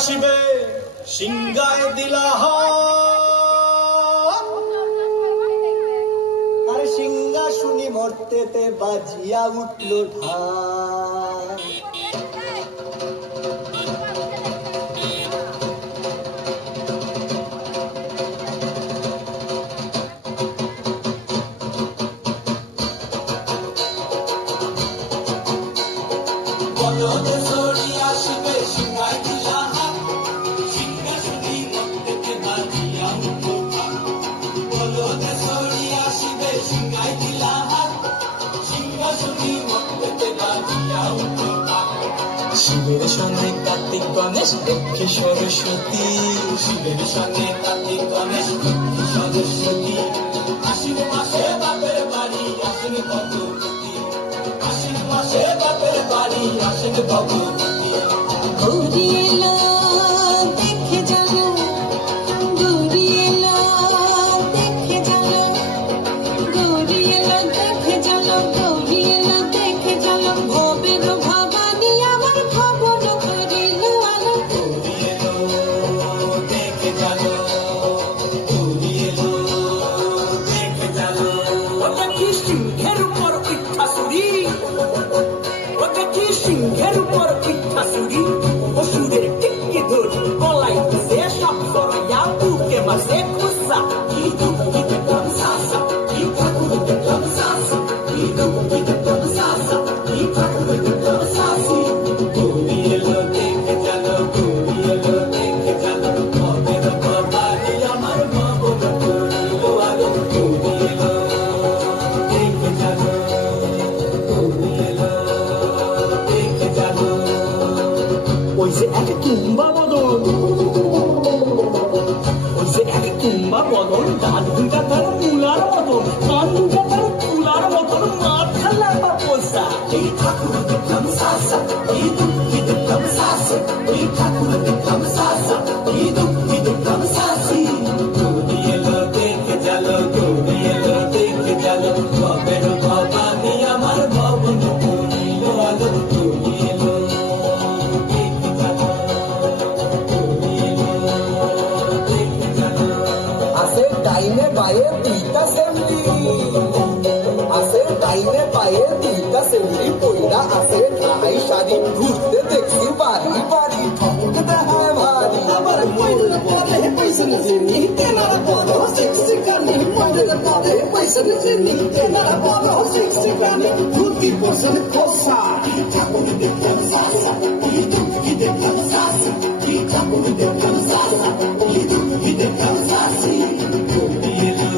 আসিবে সিংহায় দিলা আর সিংহাসনী মর্তেতে বাজিয়া উঠল ঢাক। শিবের সঙ্গে কার্তিক গণেশ লক্ষ্মী সরস্বতী, শিবের সঙ্গে কার্তিক গণেশ লক্ষ্মী সরস্বতী। আশ্বিন মাসে বাপের বাড়ি আসেন ভগবতী, আশ্বিন মাসে বাপের বাড়ি আসেন ভগবতী। গৌরী এলো দেখে জানো, গৌরী এলো দেখে জানো, গৌরী এলো দেখে জানো, গৌরী এলো দেখে জানো। ভবের ভবানী আমার খবর করিল আলো। গৌরী এলো দেখে জানো, গৌরী এলো দেখে জানো। ওটা কি সিংহের উপর পিঠাসুরি, ওটা কি সিংহের উপর পিঠাসুরি। অসুরের টিকি ধরি গলায় দিছে সব সরাইয়া বুকে মাসে খুসা। কি দুঃখী দেখলাম সাসা, কি ঠাকুর দেখলাম সাসা, কি দুঃখী দেখলাম সাসা, কি ঠাকুর দেখলাম সাসি। গৌরী এলো দেখে জানো, গৌরী এলো দেখে জানো। ভবের ভবানী আমার ভবন করিল আলো। গৌরী এলো দেখে জানো, গৌরী এলো দেখে জানো। ওই যে এক তুম্বা বদন, ওই যে এক তুম্বা বদন, দাঁত দুটা তার তুলার মতন, কান দুটা তার তুলার মতন, মাথা লাপা পোষা। এই ঠাকুর দেখলাম সাসা, এই দুঃখী দেখলাম সাসি, এই ঠাকুর দেখলাম সাসা, এই দুঃখী দেখলাম সাসি। গৌরী এলো দেখে জানো, গৌরী এলো দেখে জানো। ভবের ভবানী আমার ভবন করিল আলো। গৌরী এলো দেখে জানো, গৌরী এলো দেখে জানো। আছে ডাইনে বায়ে দুইটা সেমলি, আছে ডাইনে বায়ে দুইটা সেমলি। পইরা আছে ঠাই শাড়ি, ঘুরতে দেখছি বাড়ি বাড়ি, ঠমক দেখায় ভারী। আবার ময়ূর পরে পয়সার জিনি, তেনারা বড় শিক্ষিকানি। ময়ূর পরে পয়সার জিনি, তেনারা বড় শিক্ষিকানি। ধুতি পোষণ খোসা, ঠাকুর দেখলাম সাসা, এই দুঃখী দেখলাম সাসা, এই ঠাকুর দেখলাম সাসা, এই দুঃখী দেখলাম সাসি। গৌরী এলো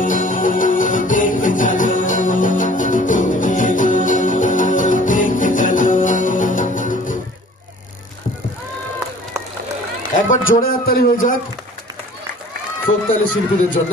দেখে জানো, গৌরী এলো দেখে জানো। একবার জোরে হাততালি হয়ে যাক ফোক তালি শিল্পীদের জন্য।